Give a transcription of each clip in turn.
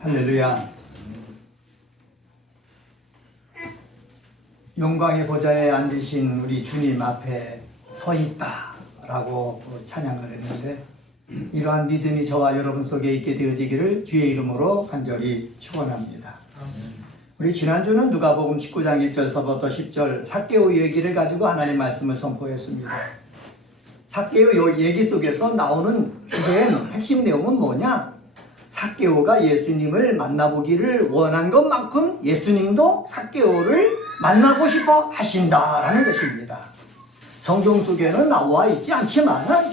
할렐루야. 영광의 보좌에 앉으신 우리 주님 앞에 서 있다라고 찬양을 했는데 이러한 믿음이 저와 여러분 속에 있게 되어지기를 주의 이름으로 간절히 축원합니다. 우리 지난주는 누가복음 19장 1절서부터 10절 사개오 얘기를 가지고 하나님 말씀을 선포했습니다. 사개오 얘기 속에서 나오는 주된 핵심 내용은 뭐냐? 사개오가 예수님을 만나보기를 원한 것만큼 예수님도 사개오를 만나고 싶어 하신다라는 것입니다. 성경 속에는 나와 있지 않지만은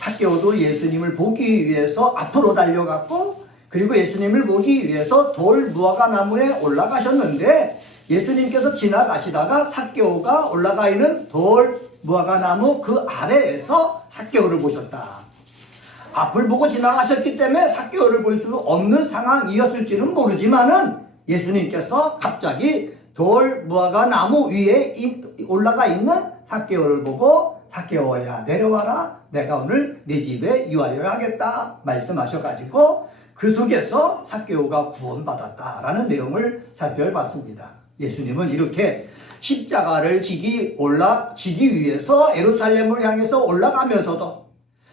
사개오도 예수님을 보기 위해서 앞으로 달려갔고 그리고 예수님을 보기 위해서 돌 무화과 나무에 올라가셨는데 예수님께서 지나가시다가 사개오가 올라가 있는 돌 무화과 나무 그 아래에서 사개오를 보셨다. 앞을 보고 지나가셨기 때문에 사개오를 볼 수 없는 상황이었을지는 모르지만은 예수님께서 갑자기 돌 무화과 나무 위에 올라가 있는 사개오를 보고 사개오야 내려와라 내가 오늘 네 집에 유하여 하겠다 말씀하셔가지고 그 속에서 사개오가 구원받았다라는 내용을 살펴봤습니다. 예수님은 이렇게 십자가를 지기 올라 지기 위해서 에루살렘을 향해서 올라가면서도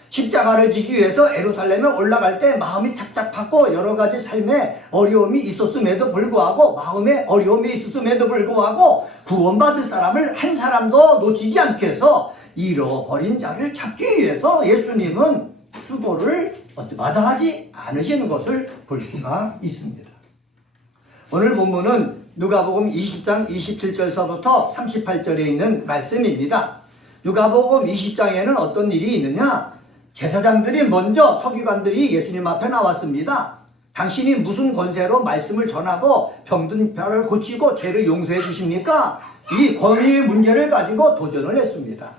십자가를 지기 위해서 에루살렘에 올라갈 때 마음이 착잡하고 여러 가지 삶에 어려움이 있었음에도 불구하고 마음에 어려움이 있었음에도 불구하고 구원받을 사람을 한 사람도 놓치지 않게 해서 잃어버린 자를 찾기 위해서 예수님은 수고를 마다하지 않으시는 것을 볼 수가 있습니다. 오늘 본문은 누가복음 20장 27절서부터 38절에 있는 말씀입니다. 누가복음 20장에는 어떤 일이 있느냐? 제사장들이 먼저 서기관들이 예수님 앞에 나왔습니다. 당신이 무슨 권세로 말씀을 전하고 병든 뼈를 고치고 죄를 용서해 주십니까? 이 권위의 문제를 가지고 도전을 했습니다.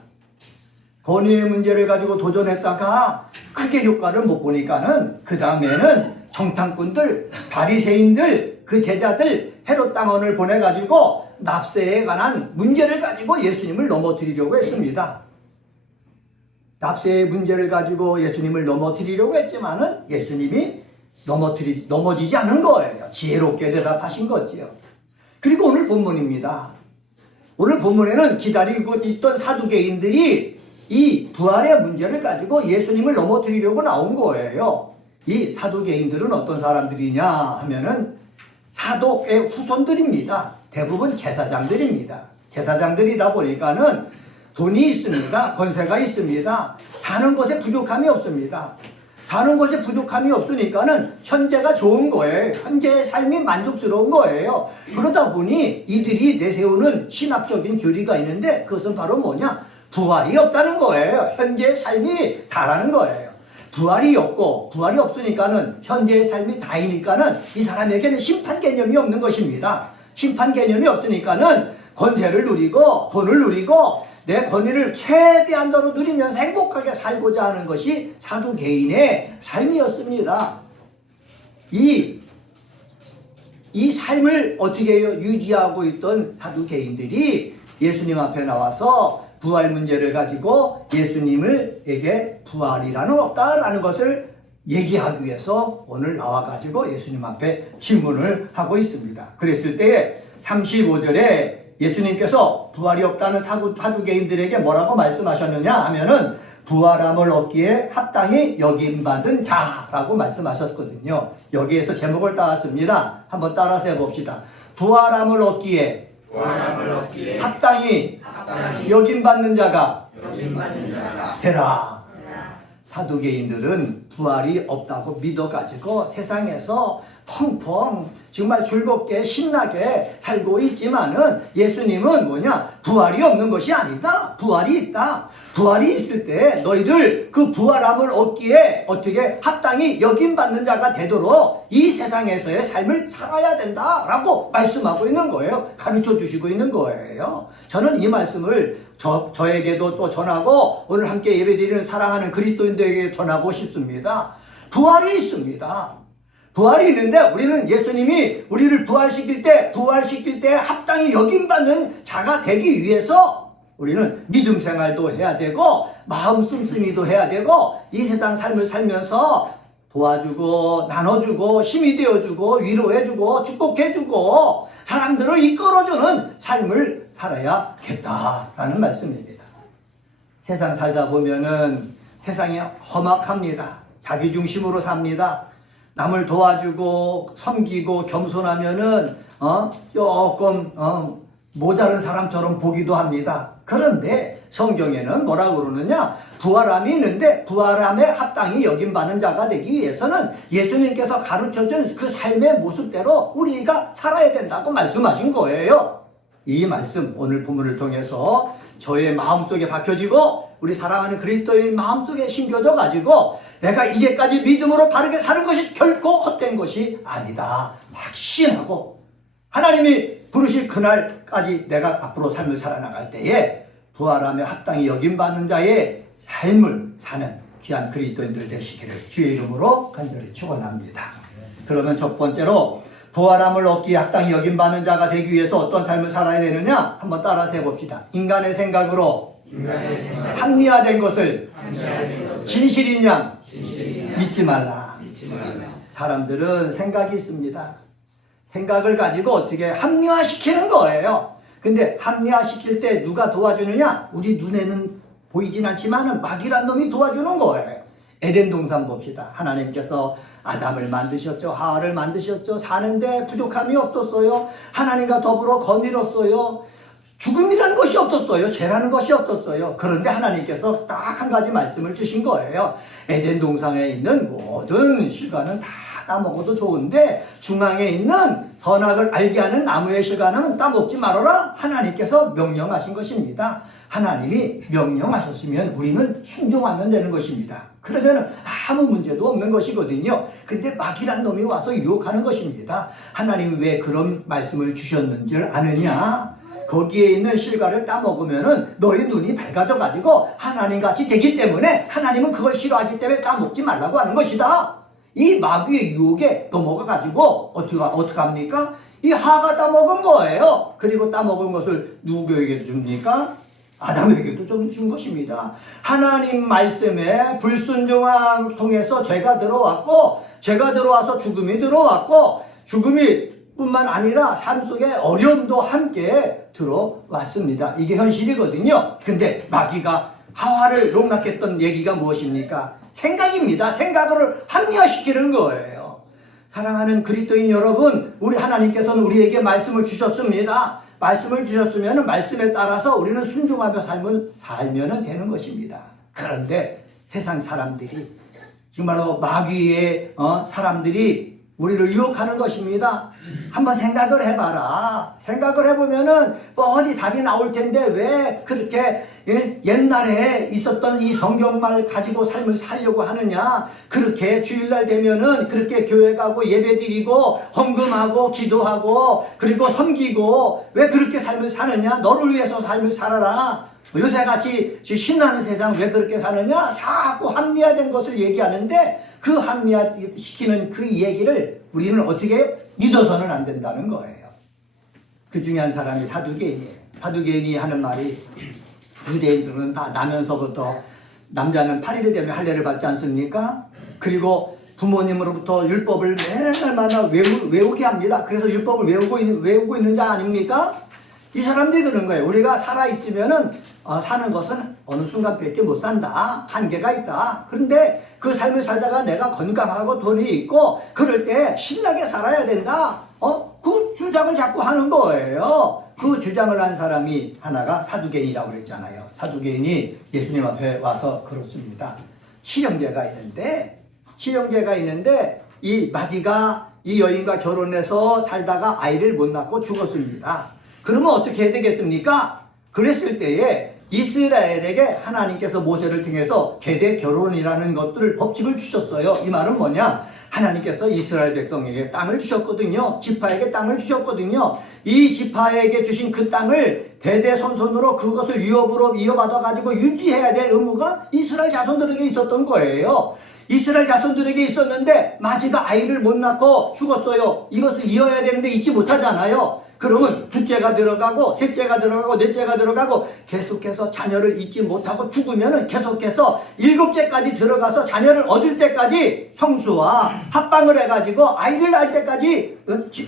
권위의 문제를 가지고 도전했다가 크게 효과를 못 보니까는 그 다음에는 정탐꾼들, 바리새인들, 그 제자들 헤롯 당원을 보내가지고 납세에 관한 문제를 가지고 예수님을 넘어뜨리려고 했습니다. 납세의 문제를 가지고 예수님을 넘어뜨리려고 했지만은 예수님이 넘어뜨리, 넘어지지 않은 거예요. 지혜롭게 대답하신 거지요. 그리고 오늘 본문입니다. 오늘 본문에는 기다리고 있던 사두개인들이 이 부활의 문제를 가지고 예수님을 넘어뜨리려고 나온 거예요. 이 사두개인들은 어떤 사람들이냐 하면은 사독의 후손들입니다. 대부분 제사장들입니다. 제사장들이다 보니까는 돈이 있습니다. 권세가 있습니다. 사는 곳에 부족함이 없습니다. 사는 곳에 부족함이 없으니까는 현재가 좋은 거예요. 현재의 삶이 만족스러운 거예요. 그러다 보니 이들이 내세우는 신학적인 교리가 있는데 그것은 바로 뭐냐? 부활이 없다는 거예요. 현재의 삶이 다라는 거예요. 부활이 없고 부활이 없으니까는 현재의 삶이 다이니까는 이 사람에게는 심판 개념이 없는 것입니다. 심판 개념이 없으니까는 권세를 누리고 돈을 누리고 내 권위를 최대한 도로 누리면서 행복하게 살고자 하는 것이 사두 개인의 삶이었습니다. 이, 이 삶을 어떻게? 유지하고 있던 사두 개인들이 예수님 앞에 나와서 부활 문제를 가지고 예수님을에게 부활이라는 없다라는 것을 얘기하기 위해서 오늘 나와가지고 예수님 앞에 질문을 하고 있습니다. 그랬을 때 35절에 예수님께서 부활이 없다는 사두, 사두개인들에게 뭐라고 말씀하셨느냐 하면은 부활함을 얻기에 합당히 여김받은 자라고 말씀하셨거든요. 여기에서 제목을 따왔습니다. 한번 따라서 해봅시다. 부활함을 얻기에, 부활함을 얻기에 합당히, 합당히 여김받는 자가 여김받는 자가 되라. 되라. 사두개인들은 부활이 없다고 믿어가지고 세상에서 펑펑 정말 즐겁게 신나게 살고 있지만은 예수님은 뭐냐? 부활이 없는 것이 아니다. 부활이 있다. 부활이 있을 때 너희들 그 부활함을 얻기에 어떻게 합당히 여김받는 자가 되도록 이 세상에서의 삶을 살아야 된다라고 말씀하고 있는 거예요. 가르쳐 주시고 있는 거예요. 저는 이 말씀을 저, 저에게도 또 전하고 오늘 함께 예배드리는 사랑하는 그리스도인들에게 전하고 싶습니다. 부활이 있습니다 부활이 있는데 우리는 예수님이 우리를 부활시킬 때 부활시킬 때 합당히 여김받는 자가 되기 위해서 우리는 믿음 생활도 해야 되고 마음 씀씀이도 해야 되고 이 세상 삶을 살면서 도와주고 나눠주고 힘이 되어주고 위로해주고 축복해주고 사람들을 이끌어주는 삶을 살아야겠다라는 말씀입니다. 세상 살다 보면은 세상이 험악합니다. 자기 중심으로 삽니다. 남을 도와주고 섬기고 겸손하면은 어 조금 어 모자른 사람처럼 보기도 합니다. 그런데 성경에는 뭐라 그러느냐? 부활함이 있는데 부활함에 합당히 여김 받는 자가 되기 위해서는 예수님께서 가르쳐준 그 삶의 모습대로 우리가 살아야 된다고 말씀하신 거예요. 이 말씀 오늘 본문을 통해서 저의 마음속에 박혀지고 우리 사랑하는 그리스도의 마음속에 심겨져 가지고 내가 이제까지 믿음으로 바르게 사는 것이 결코 헛된 것이 아니다. 확신하고 하나님이 부르실 그날까지 내가 앞으로 삶을 살아나갈 때에 부활하며 합당히 여김받는 자의 삶을 사는 귀한 그리스도인들 되시기를 주의 이름으로 간절히 축원합니다. 그러면 첫 번째로 부활함을 얻기 합당히 여김받는 자가 되기 위해서 어떤 삶을 살아야 되느냐? 한번 따라서 해봅시다. 인간의 생각으로 합리화된 것을 진실인 양 믿지 말라. 사람들은 생각이 있습니다. 생각을 가지고 어떻게 합리화시키는 거예요. 근데 합리화시킬 때 누가 도와주느냐? 우리 눈에는 보이진 않지만 마귀란 놈이 도와주는 거예요. 에덴 동산 봅시다. 하나님께서 아담을 만드셨죠. 하와를 만드셨죠. 사는데 부족함이 없었어요. 하나님과 더불어 거닐었어요. 죽음이라는 것이 없었어요. 죄라는 것이 없었어요. 그런데 하나님께서 딱 한 가지 말씀을 주신 거예요. 에덴 동산에 있는 모든 실과는 다 따먹어도 좋은데 중앙에 있는 선악을 알게 하는 나무의 실과는 따먹지 말아라. 하나님께서 명령하신 것입니다. 하나님이 명령하셨으면 우리는 순종하면 되는 것입니다. 그러면 아무 문제도 없는 것이거든요. 근데 마귀란 놈이 와서 유혹하는 것입니다. 하나님이 왜 그런 말씀을 주셨는지를 아느냐? 거기에 있는 실과를 따먹으면은 너희 눈이 밝아져 가지고 하나님 같이 되기 때문에 하나님은 그걸 싫어하기 때문에 따먹지 말라고 하는 것이다. 이 마귀의 유혹에 넘어가 가지고 어떻게 어떻게 합니까? 이 하가 따먹은 거예요. 그리고 따먹은 것을 누구에게 줍니까? 아담에게도 좀 준 것입니다. 하나님 말씀에 불순종함 통해서 죄가 들어왔고 죄가 들어와서 죽음이 들어왔고 죽음이 뿐만 아니라 삶 속에 어려움도 함께 들어왔습니다. 이게 현실이거든요. 근데 마귀가 하와를 농락했던 얘기가 무엇입니까? 생각입니다. 생각을 합리화시키는 거예요. 사랑하는 그리스도인 여러분, 우리 하나님께서는 우리에게 말씀을 주셨습니다. 말씀을 주셨으면 말씀에 따라서 우리는 순종하며 삶을 살면 되는 것입니다. 그런데 세상 사람들이 정말로 마귀의 어, 사람들이 우리를 유혹하는 것입니다. 한번 생각을 해봐라. 생각을 해보면은 뭐 어디 답이 나올 텐데 왜 그렇게 예, 옛날에 있었던 이 성경말 가지고 삶을 살려고 하느냐? 그렇게 주일날 되면은 그렇게 교회 가고 예배 드리고 헌금하고 기도하고 그리고 섬기고 왜 그렇게 삶을 사느냐? 너를 위해서 삶을 살아라. 뭐 요새 같이 신나는 세상 왜 그렇게 사느냐? 자꾸 합리화된 것을 얘기하는데 그 합리화시키는 그 얘기를 우리는 어떻게 믿어서는 안 된다는 거예요. 그 중에 한 사람이 사두개인이에요. 사두개인이 하는 말이 유대인들은 다 나면서부터 남자는 8일 되면 할례를 받지 않습니까? 그리고 부모님으로부터 율법을 맨날마다 외우, 외우 게 합니다. 그래서 율법을 외우고 있는, 외우고 있는 자 아닙니까? 이 사람들이 그런 거예요. 우리가 살아있으면은 어, 사는 것은 어느 순간밖에 못 산다. 한계가 있다. 그런데 그 삶을 살다가 내가 건강하고 돈이 있고 그럴 때 신나게 살아야 된다. 어? 그 주장을 자꾸 하는 거예요. 그 주장을 한 사람이 하나가 사두개인이라고 그랬잖아요. 사두개인이 예수님 앞에 와서 그렇습니다. 칠형제가 있는데 칠형제가 있는데 이 마디가 이 여인과 결혼해서 살다가 아이를 못 낳고 죽었습니다. 그러면 어떻게 해야 되겠습니까? 그랬을 때에 이스라엘에게 하나님께서 모세를 통해서 계대 결혼이라는 것들을 법칙을 주셨어요. 이 말은 뭐냐? 하나님께서 이스라엘 백성에게 땅을 주셨거든요. 지파에게 땅을 주셨거든요. 이 지파에게 주신 그 땅을 대대손손으로 그것을 위협으로 이어받아 가지고 유지해야 될 의무가 이스라엘 자손들에게 있었던 거예요. 이스라엘 자손들에게 있었는데 마지가 아이를 못 낳고 죽었어요. 이것을 이어야 되는데 잊지 못하잖아요. 그러면 둘째가 들어가고 셋째가 들어가고 넷째가 들어가고 계속해서 자녀를 잊지 못하고 죽으면은 계속해서 일곱째까지 들어가서 자녀를 얻을 때까지 형수와 합방을 해가지고 아이를 낳을 때까지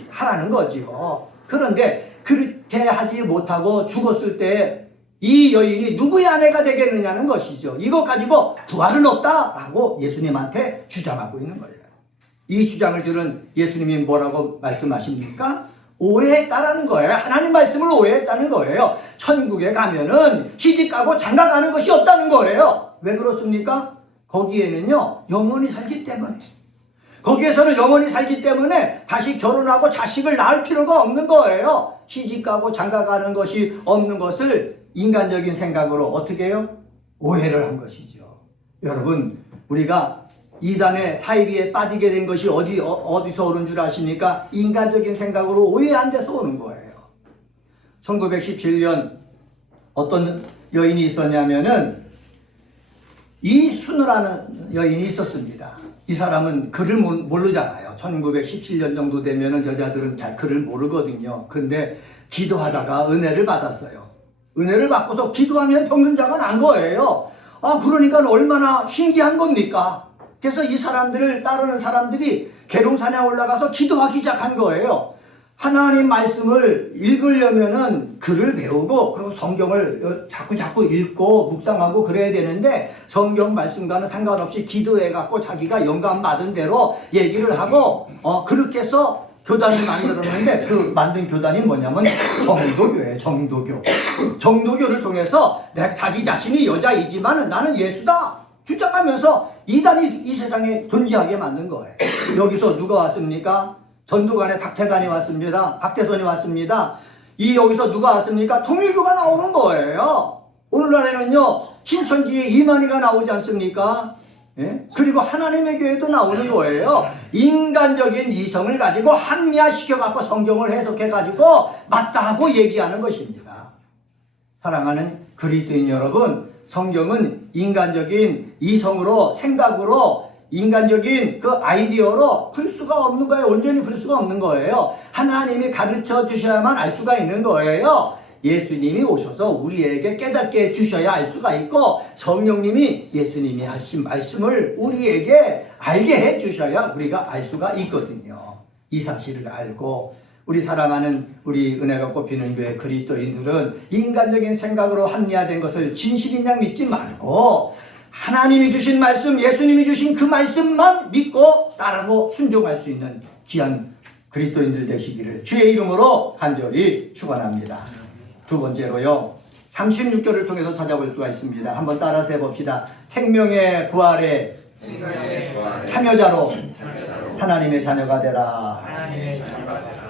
하라는 거지요. 그런데 그렇게 하지 못하고 죽었을 때 이 여인이 누구의 아내가 되겠느냐는 것이죠. 이것 가지고 부활은 없다라고 예수님한테 주장하고 있는 거예요. 이 주장을 들은 예수님이 뭐라고 말씀하십니까? 오해했다라는 거예요. 하나님 말씀을 오해했다는 거예요. 천국에 가면은 시집가고 장가가는 것이 없다는 거예요. 왜 그렇습니까? 거기에는요, 영원히 살기 때문에. 거기에서는 영원히 살기 때문에 다시 결혼하고 자식을 낳을 필요가 없는 거예요. 시집가고 장가가는 것이 없는 것을 인간적인 생각으로 어떻게 해요? 오해를 한 것이죠. 여러분, 우리가 이단의 사이비에 빠지게 된 것이 어디, 어, 디서 오는 줄 아십니까? 인간적인 생각으로 오해한 데서 오는 거예요. 1917년 어떤 여인이 있었냐면은 이순우라는 여인이 있었습니다. 이 사람은 글을 모- 모르잖아요. 1917년 정도 되면은 여자들은 잘 글을 모르거든요. 근데 기도하다가 은혜를 받았어요. 은혜를 받고서 기도하면 병든자가 난 거예요. 아, 그러니까 얼마나 신기한 겁니까? 그래서 이 사람들을 따르는 사람들이 계룡산에 올라가서 기도하기 시작한 거예요. 하나님 말씀을 읽으려면은 글을 배우고 그리고 성경을 자꾸 자꾸 읽고 묵상하고 그래야 되는데 성경 말씀과는 상관없이 기도해 갖고 자기가 영감 받은 대로 얘기를 하고 어 그렇게 해서 교단을 만들었는데 그 만든 교단이 뭐냐면 정도교예요 정도교 정도교를 통해서 내 자기 자신이 여자이지만 나는 예수다 주장하면서 이단이 이 세상에 존재하게 만든 거예요 여기서 누가 왔습니까? 전두관의 박태관이 왔습니다. 박태선이 왔습니다. 이 여기서 누가 왔습니까? 통일교가 나오는 거예요. 오늘날에는요 신천지에 이만희가 나오지 않습니까? 예? 그리고 하나님의 교회도 나오는 거예요. 인간적인 이성을 가지고 합리화시켜 갖고 성경을 해석해 가지고 맞다 하고 얘기하는 것입니다. 사랑하는 그리스도인 여러분, 성경은 인간적인 이성으로 생각으로 인간적인 그 아이디어로 풀 수가 없는 거예요. 온전히 풀 수가 없는 거예요. 하나님이 가르쳐 주셔야만 알 수가 있는 거예요. 예수님이 오셔서 우리에게 깨닫게 해 주셔야 알 수가 있고 성령님이 예수님이 하신 말씀을 우리에게 알게 해 주셔야 우리가 알 수가 있거든요. 이 사실을 알고 우리 사랑하는 우리 은혜가 꼽히는 교회 그리스도인들은 인간적인 생각으로 합리화된 것을 진실인 양 믿지 말고 하나님이 주신 말씀, 예수님이 주신 그 말씀만 믿고 따르고 순종할 수 있는 귀한 그리스도인들 되시기를 주의 이름으로 간절히 축원합니다. 두 번째로요. 36절을 통해서 찾아볼 수가 있습니다. 한번 따라서 해봅시다. 생명의 부활에 참여자로 하나님의 자녀가 되라. 하나님의 자녀가 되라.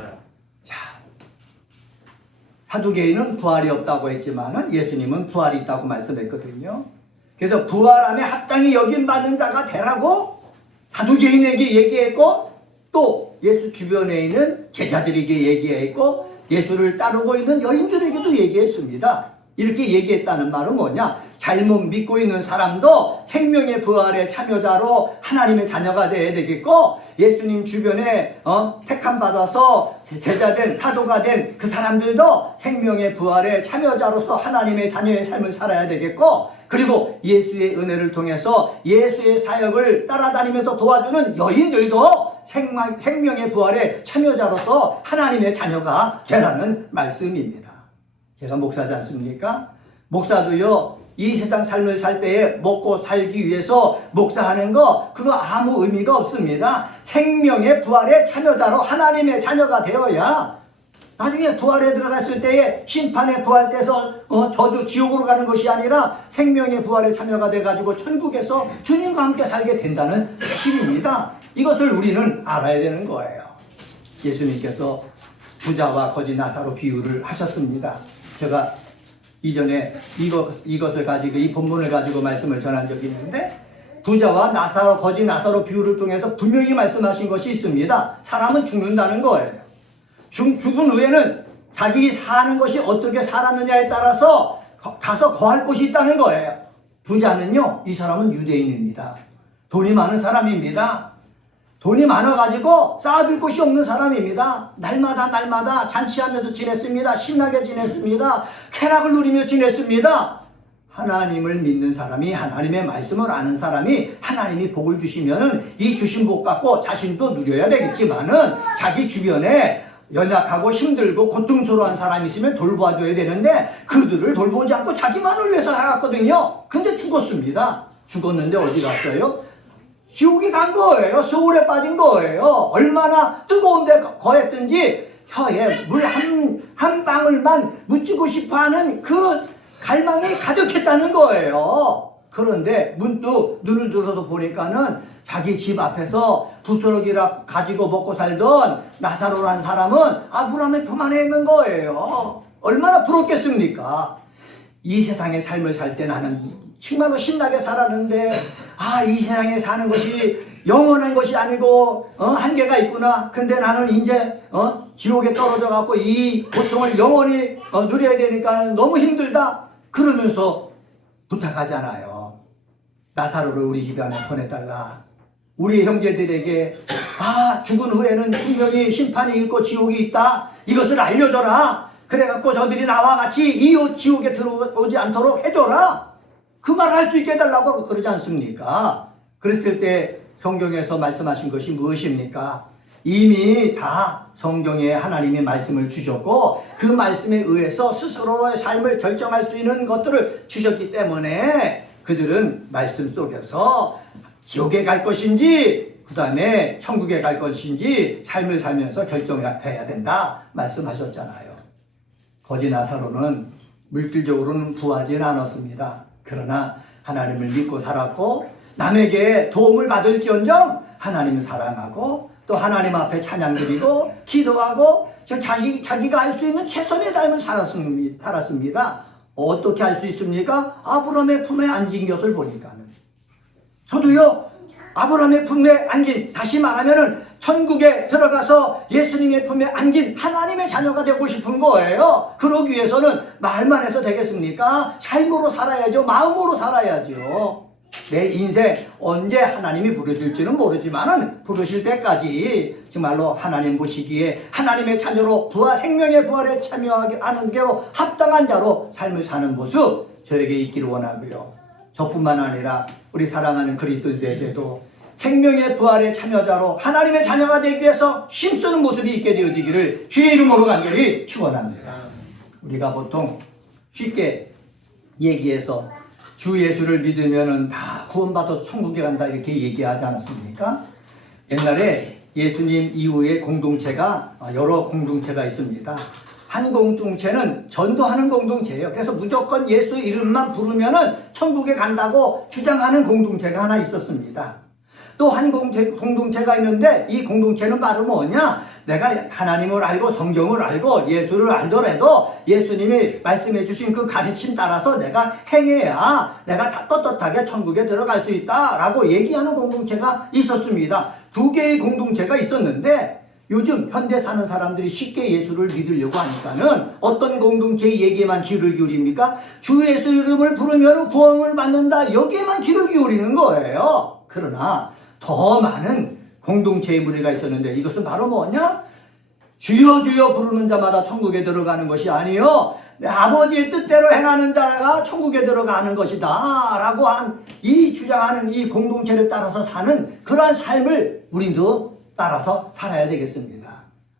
자, 사두개인은 부활이 없다고 했지만은 예수님은 부활이 있다고 말씀했거든요. 그래서 부활함에 합당히 여긴 받는 자가 되라고 사두개인에게 얘기했고 또 예수 주변에 있는 제자들에게 얘기했고 예수를 따르고 있는 여인들에게도 얘기했습니다. 이렇게 얘기했다는 말은 뭐냐? 잘못 믿고 있는 사람도 생명의 부활의 참여자로 하나님의 자녀가 되어야 되겠고 예수님 주변에 어, 택함 받아서 제자된 사도가 된 그 사람들도 생명의 부활의 참여자로서 하나님의 자녀의 삶을 살아야 되겠고 그리고 예수의 은혜를 통해서 예수의 사역을 따라다니면서 도와주는 여인들도 생명, 생명의 부활의 참여자로서 하나님의 자녀가 되라는 말씀입니다. 제가 목사지 않습니까? 목사도요, 이 세상 삶을 살 때에 먹고 살기 위해서 목사하는 거, 그거 아무 의미가 없습니다. 생명의 부활의 참여자로 하나님의 자녀가 되어야 나중에 부활에 들어갔을 때에 심판에 부활돼서 어, 저주 지옥으로 가는 것이 아니라 생명의 부활에 참여가 돼가지고 천국에서 주님과 함께 살게 된다는 사실입니다. 이것을 우리는 알아야 되는 거예요. 예수님께서 부자와 거지 나사로 비유를 하셨습니다. 제가 이전에 이것, 이것을 가지고 이 본문을 가지고 말씀을 전한 적이 있는데 부자와 나사 거지 나사로 비유를 통해서 분명히 말씀하신 것이 있습니다. 사람은 죽는다는 거예요. 죽, 죽은 후에는 자기 사는 것이 어떻게 살았느냐에 따라서 거- 가서 거할 곳이 있다는 거예요. 부자는요, 이 사람은 유대인입니다. 돈이 많은 사람입니다. 돈이 많아가지고 쌓아둘 곳이 없는 사람입니다. 날마다 날마다 잔치하면서 지냈습니다. 신나게 지냈습니다. 쾌락을 누리며 지냈습니다. 하나님을 믿는 사람이 하나님의 말씀을 아는 사람이 하나님이 복을 주시면은 이 주신 복 갖고 자신도 누려야 되겠지만은 자기 주변에 연약하고 힘들고 고통스러운 사람이 있으면 돌봐줘야 되는데 그들을 돌보지 않고 자기만을 위해서 살았거든요. 근데 죽었습니다. 죽었는데 어디 갔어요? 지옥에 간 거예요. 소울에 빠진 거예요. 얼마나 뜨거운데 거했든지 혀에 물 한 한 방울만 묻히고 싶어하는 그 갈망이 가득했다는 거예요. 그런데 문득 눈을 들어서 보니까는 자기 집 앞에서 부스러기라 가지고 먹고 살던 나사로라는 사람은 아브라함의 품 안에 있는 거예요. 얼마나 부럽겠습니까? 이 세상의 삶을 살 때 나는 정말로 신나게 살았는데 아 이 세상에 사는 것이 영원한 것이 아니고 어, 한계가 있구나. 근데 나는 이제 어, 지옥에 떨어져 갖고 이 고통을 영원히 어, 누려야 되니까 너무 힘들다. 그러면서 부탁하잖아요. 나사로를 우리 집 안에 보내달라. 우리 형제들에게 아 죽은 후에는 분명히 심판이 있고 지옥이 있다. 이것을 알려줘라. 그래갖고 저들이 나와 같이 이 지옥에 들어오지 않도록 해줘라. 그 말을 할수 있게 해달라고 그러지 않습니까? 그랬을 때 성경에서 말씀하신 것이 무엇입니까? 이미 다 성경에 하나님이 말씀을 주셨고 그 말씀에 의해서 스스로의 삶을 결정할 수 있는 것들을 주셨기 때문에 그들은 말씀 속에서 지옥에 갈 것인지 그 다음에 천국에 갈 것인지 삶을 살면서 결정해야 된다 말씀하셨잖아요. 거지 나사로는 물질적으로는 부하진 않았습니다. 그러나 하나님을 믿고 살았고 남에게 도움을 받을지언정 하나님을 사랑하고 또 하나님 앞에 찬양 드리고 기도하고 저 자기 자기가 할 수 있는 최선의 삶을 살았습니다. 살았습니다. 어떻게 할 수 있습니까? 아브라함의 품에 안긴 것을 보니까는 저도요 아브라함의 품에 안긴 다시 말하면은 천국에 들어가서 예수님의 품에 안긴 하나님의 자녀가 되고 싶은 거예요. 그러기 위해서는 말만 해서 되겠습니까? 삶으로 살아야죠. 마음으로 살아야죠. 내 인생 언제 하나님이 부르실지는 모르지만은 부르실 때까지 정말로 하나님 보시기에 하나님의 자녀로 부활 생명의 부활에 참여하게 하는 게로 합당한 자로 삶을 사는 모습 저에게 있기를 원하고요. 저뿐만 아니라 우리 사랑하는 그리스도인들에게도 생명의 부활의 참여자로 하나님의 자녀가 되기 위해서 힘쓰는 모습이 있게 되어지기를 주의 이름으로 간절히 축원합니다. 우리가 보통 쉽게 얘기해서 주 예수를 믿으면은 다 구원받아서 천국에 간다 이렇게 얘기하지 않았습니까? 옛날에 예수님 이후에 공동체가 여러 공동체가 있습니다. 한 공동체는 전도하는 공동체예요. 그래서 무조건 예수 이름만 부르면은 천국에 간다고 주장하는 공동체가 하나 있었습니다. 또 한 공동체 가 있는데 이 공동체는 바로 뭐냐? 내가 하나님을 알고 성경을 알고 예수를 알더라도 예수님이 말씀해 주신 그 가르침 따라서 내가 행해야 내가 다 떳떳하게 천국에 들어갈 수 있다라고 얘기하는 공동체가 있었습니다. 두 개의 공동체가 있었는데 요즘 현대 사는 사람들이 쉽게 예수를 믿으려고 하니까는 어떤 공동체 얘기에만 귀를 기울입니까? 주 예수 이름을 부르면 구원을 받는다. 여기에만 귀를 기울이는 거예요. 그러나 더 많은 공동체의 무리가 있었는데 이것은 바로 뭐냐? 주여 주여 부르는 자마다 천국에 들어가는 것이 아니요. 내 아버지의 뜻대로 행하는 자가 천국에 들어가는 것이다. 라고 한 이 주장하는 이 공동체를 따라서 사는 그러한 삶을 우리도 따라서 살아야 되겠습니다.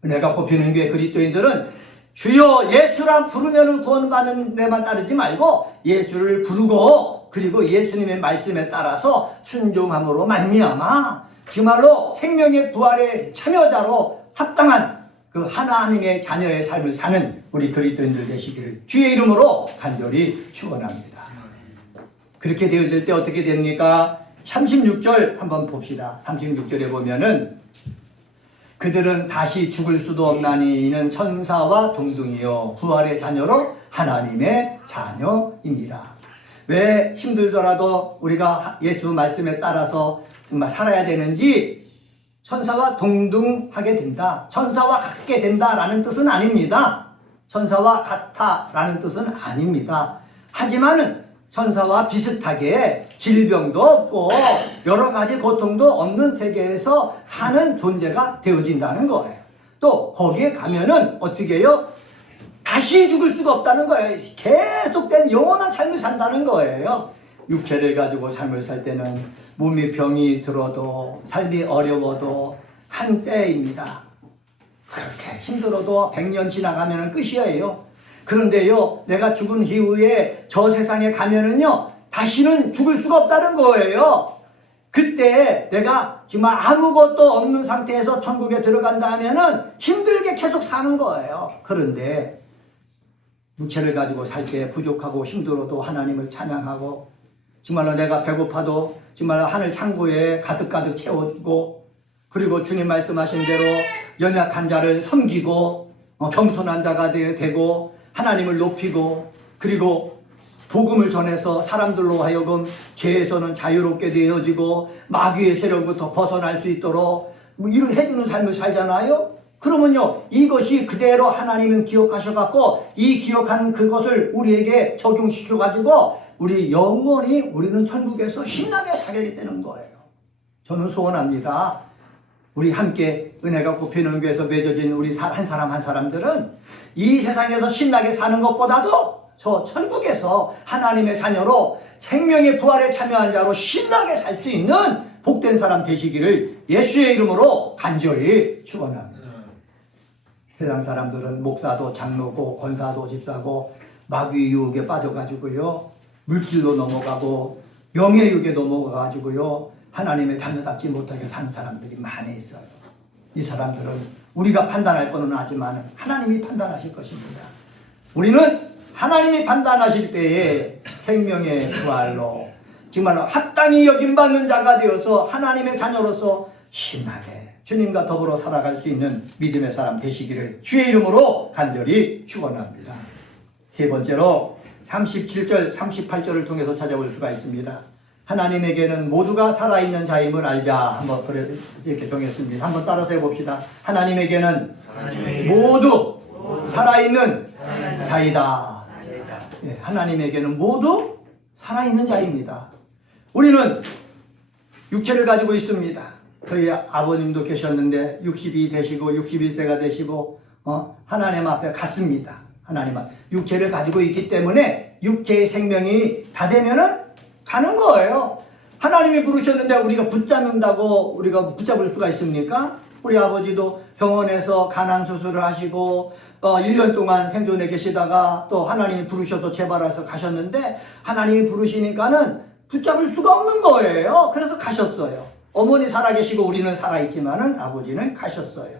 은혜가 꼽히는 교회 그리스도인들은 주여 예수라 부르면 구원받는 데만 따르지 말고 예수를 부르고 그리고 예수님의 말씀에 따라서 순종함으로 말미암아 정말로 생명의 부활의 참여자로 합당한 그 하나님의 자녀의 삶을 사는 우리 그리스도인들 되시기를 주의 이름으로 간절히 축원합니다. 그렇게 되어질 때 어떻게 됩니까? 36절 한번 봅시다. 36절에 보면은 그들은 다시 죽을 수도 없나니 이는 천사와 동등이요 부활의 자녀로 하나님의 자녀입니다. 왜 힘들더라도 우리가 예수 말씀에 따라서 정말 살아야 되는지 천사와 동등하게 된다. 천사와 같게 된다라는 뜻은 아닙니다. 천사와 같다라는 뜻은 아닙니다. 하지만은 천사와 비슷하게 질병도 없고 여러 가지 고통도 없는 세계에서 사는 존재가 되어진다는 거예요. 또 거기에 가면은 어떻게 해요? 다시 죽을 수가 없다는 거예요. 계속된 영원한 삶을 산다는 거예요. 육체를 가지고 삶을 살 때는 몸이 병이 들어도 삶이 어려워도 한때입니다. 그렇게 힘들어도 100년 지나가면 끝이에요. 그런데요, 내가 죽은 이후에 저 세상에 가면은요, 다시는 죽을 수가 없다는 거예요. 그때 내가 정말 아무것도 없는 상태에서 천국에 들어간다 하면은 힘들게 계속 사는 거예요. 그런데 육체를 가지고 살 때 부족하고 힘들어도 하나님을 찬양하고 정말로 내가 배고파도 정말 하늘 창고에 가득가득 채워주고 그리고 주님 말씀하신 대로 연약한 자를 섬기고 어, 겸손한 자가 되- 되고 하나님을 높이고 그리고 복음을 전해서 사람들로 하여금 죄에서는 자유롭게 되어지고 마귀의 세력부터 벗어날 수 있도록 뭐 이런 해주는 삶을 살잖아요. 그러면요 이것이 그대로 하나님은 기억하셔갖고 이 기억한 그것을 우리에게 적용시켜가지고 우리 영원히 우리는 천국에서 신나게 살게 되는 거예요. 저는 소원합니다. 우리 함께 은혜가 굽히는 교회에서 맺어진 우리 사- 한 사람 한 사람들은 이 세상에서 신나게 사는 것보다도 저 천국에서 하나님의 자녀로 생명의 부활에 참여한 자로 신나게 살 수 있는 복된 사람 되시기를 예수의 이름으로 간절히 축원합니다. 세상 사람들은 목사도 장로고 권사도 집사고 마귀 유혹에 빠져가지고요 물질로 넘어가고 명예 유혹에 넘어가가지고요 하나님의 자녀답지 못하게 사는 사람들이 많이 있어요. 이 사람들은 우리가 판단할 거는 하지만 하나님이 판단하실 것입니다. 우리는 하나님이 판단하실 때에 생명의 부활로 정말 합당히 여김받는 자가 되어서 하나님의 자녀로서 신나게 주님과 더불어 살아갈 수 있는 믿음의 사람 되시기를 주의 이름으로 간절히 축원합니다. 세 번째로 37절, 38절을 통해서 찾아볼 수가 있습니다. 하나님에게는 모두가 살아있는 자임을 알자. 한번 이렇게 정했습니다. 한번 따라서 해봅시다. 하나님에게는 모두 살아있는 자이다. 예, 하나님에게는 모두 살아있는 자입니다. 우리는 육체를 가지고 있습니다. 저희 아버님도 계셨는데 60이 되시고 61세가 되시고 어, 하나님 앞에 갔습니다. 하나님 앞 육체를 가지고 있기 때문에 육체의 생명이 다 되면은 가는 거예요. 하나님이 부르셨는데 우리가 붙잡는다고 우리가 붙잡을 수가 있습니까? 우리 아버지도 병원에서 간암 수술을 하시고 어, 1년 동안 생존해 계시다가 또 하나님이 부르셔서 재발해서 가셨는데 하나님이 부르시니까는 붙잡을 수가 없는 거예요. 그래서 가셨어요. 어머니 살아계시고 우리는 살아있지만은 아버지는 가셨어요.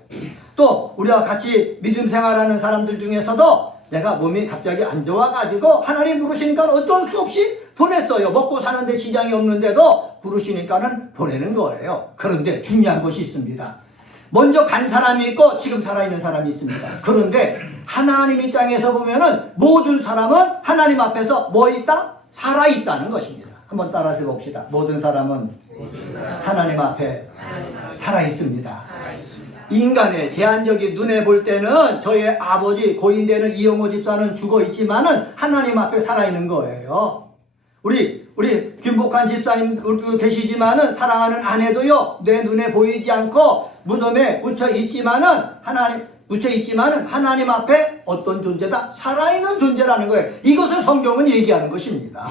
또 우리와 같이 믿음 생활하는 사람들 중에서도 내가 몸이 갑자기 안 좋아가지고 하나님 부르시니까 어쩔 수 없이 보냈어요. 먹고 사는데 지장이 없는데도 부르시니까는 보내는 거예요. 그런데 중요한 것이 있습니다. 먼저 간 사람이 있고 지금 살아있는 사람이 있습니다. 그런데 하나님 입장에서 보면은 모든 사람은 하나님 앞에서 뭐 있다? 살아있다는 것입니다. 한번 따라서 해봅시다. 모든 사람은 하나님 앞에 살아있습니다. 인간의 제한적인 눈에 볼 때는 저희 아버지 고인되는 이영호 집사는 죽어 있지만은 하나님 앞에 살아있는 거예요. 우리 우리 김복한 집사님 계시지만은 사랑하는 아내도요 내 눈에 보이지 않고 무덤에 묻혀 있지만은 하나님 묻혀 있지만은 하나님 앞에 어떤 존재다 살아있는 존재라는 거예요. 이것을 성경은 얘기하는 것입니다.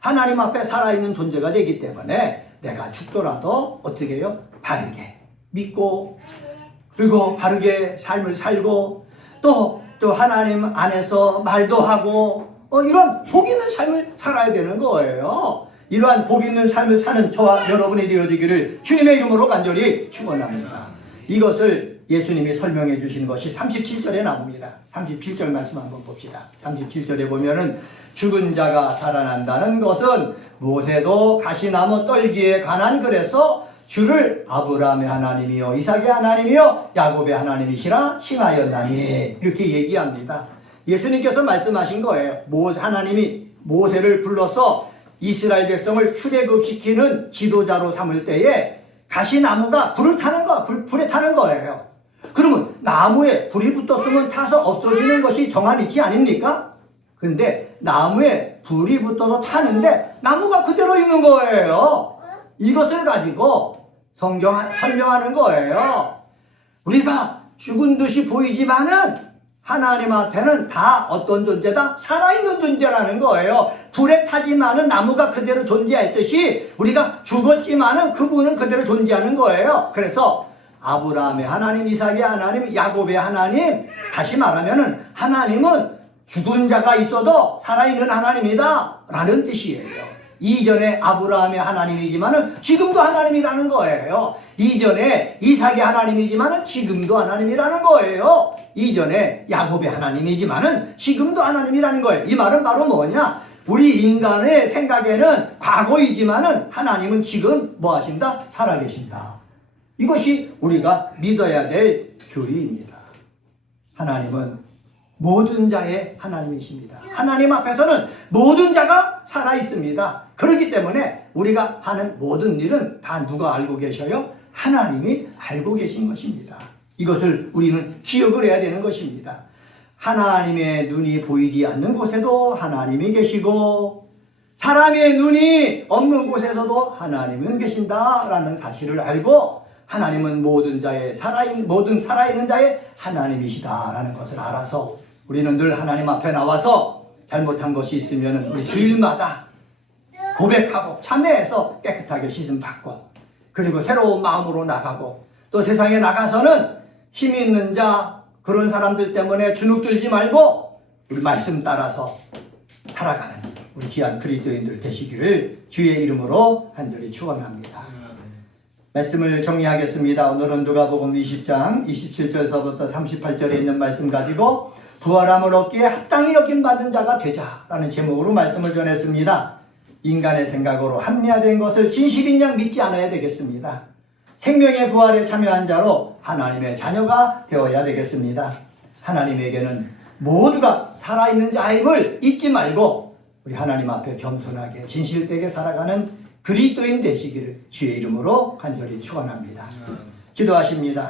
하나님 앞에 살아있는 존재가 되기 때문에 내가 죽더라도 어떻게 해요? 바르게 믿고 그리고 바르게 삶을 살고 또, 또 하나님 안에서 말도 하고 어, 이런 복 있는 삶을 살아야 되는 거예요. 이러한 복 있는 삶을 사는 저와 여러분이 되어지기를 주님의 이름으로 간절히 축원합니다. 이것을 예수님이 설명해 주신 것이 37절에 나옵니다. 37절 말씀 한번 봅시다. 37절에 보면은 죽은 자가 살아난다는 것은 모세도 가시나무 떨기에 관한 글에서 주를 아브라함의 하나님이요 이삭의 하나님이요 야곱의 하나님이시라 칭하였나니 이렇게 얘기합니다. 예수님께서 말씀하신 거예요. 모 하나님이 모세를 불러서 이스라엘 백성을 출애굽시키는 지도자로 삼을 때에 가시나무가 불을 타는 거, 불, 불에 타는 거예요. 그러면 나무에 불이 붙었으면 타서 없어지는 것이 정한 이치 아닙니까? 근데 나무에 불이 붙어서 타는데 나무가 그대로 있는 거예요. 이것을 가지고 성경 설명하는 거예요. 우리가 죽은 듯이 보이지만은 하나님 앞에는 다 어떤 존재다? 살아있는 존재라는 거예요. 불에 타지만은 나무가 그대로 존재했듯이 우리가 죽었지만은 그분은 그대로 존재하는 거예요. 그래서 아브라함의 하나님, 이삭의 하나님, 야곱의 하나님, 다시 말하면은 하나님은 죽은 자가 있어도 살아있는 하나님이다. 라는 뜻이에요. 이전에 아브라함의 하나님이지만은 지금도 하나님이라는 거예요. 이전에 이삭의 하나님이지만은 지금도 하나님이라는 거예요. 이전에 야곱의 하나님이지만은 지금도 하나님이라는 거예요. 이 말은 바로 뭐냐? 우리 인간의 생각에는 과거이지만은 하나님은 지금 뭐 하신다? 살아계신다. 이것이 우리가 믿어야 될 교리입니다. 하나님은 모든 자의 하나님이십니다. 하나님 앞에서는 모든 자가 살아 있습니다. 그렇기 때문에 우리가 하는 모든 일은 다 누가 알고 계셔요? 하나님이 알고 계신 것입니다. 이것을 우리는 기억을 해야 되는 것입니다. 하나님의 눈이 보이지 않는 곳에도 하나님이 계시고 사람의 눈이 없는 곳에서도 하나님은 계신다라는 사실을 알고 하나님은 모든 자의 살아있는 모든 살아있는 자의 하나님이시다라는 것을 알아서 우리는 늘 하나님 앞에 나와서 잘못한 것이 있으면 우리 주일마다 고백하고 참회해서 깨끗하게 씻음 받고 그리고 새로운 마음으로 나가고 또 세상에 나가서는 힘 있는 자 그런 사람들 때문에 주눅들지 말고 우리 말씀 따라서 살아가는 우리 귀한 그리스도인들 되시기를 주의 이름으로 간절히 축원합니다. 말씀을 정리하겠습니다. 오늘은 누가복음 20장 27절서부터 38절에 있는 말씀 가지고 부활함을 얻기에 합당히 여김 받은 자가 되자라는 제목으로 말씀을 전했습니다. 인간의 생각으로 합리화된 것을 진실인 양 믿지 않아야 되겠습니다. 생명의 부활에 참여한 자로 하나님의 자녀가 되어야 되겠습니다. 하나님에게는 모두가 살아있는 자임을 잊지 말고 우리 하나님 앞에 겸손하게 진실되게 살아가는 그리스도인 되시기를 주의 이름으로 간절히 축원합니다. 기도하십니다.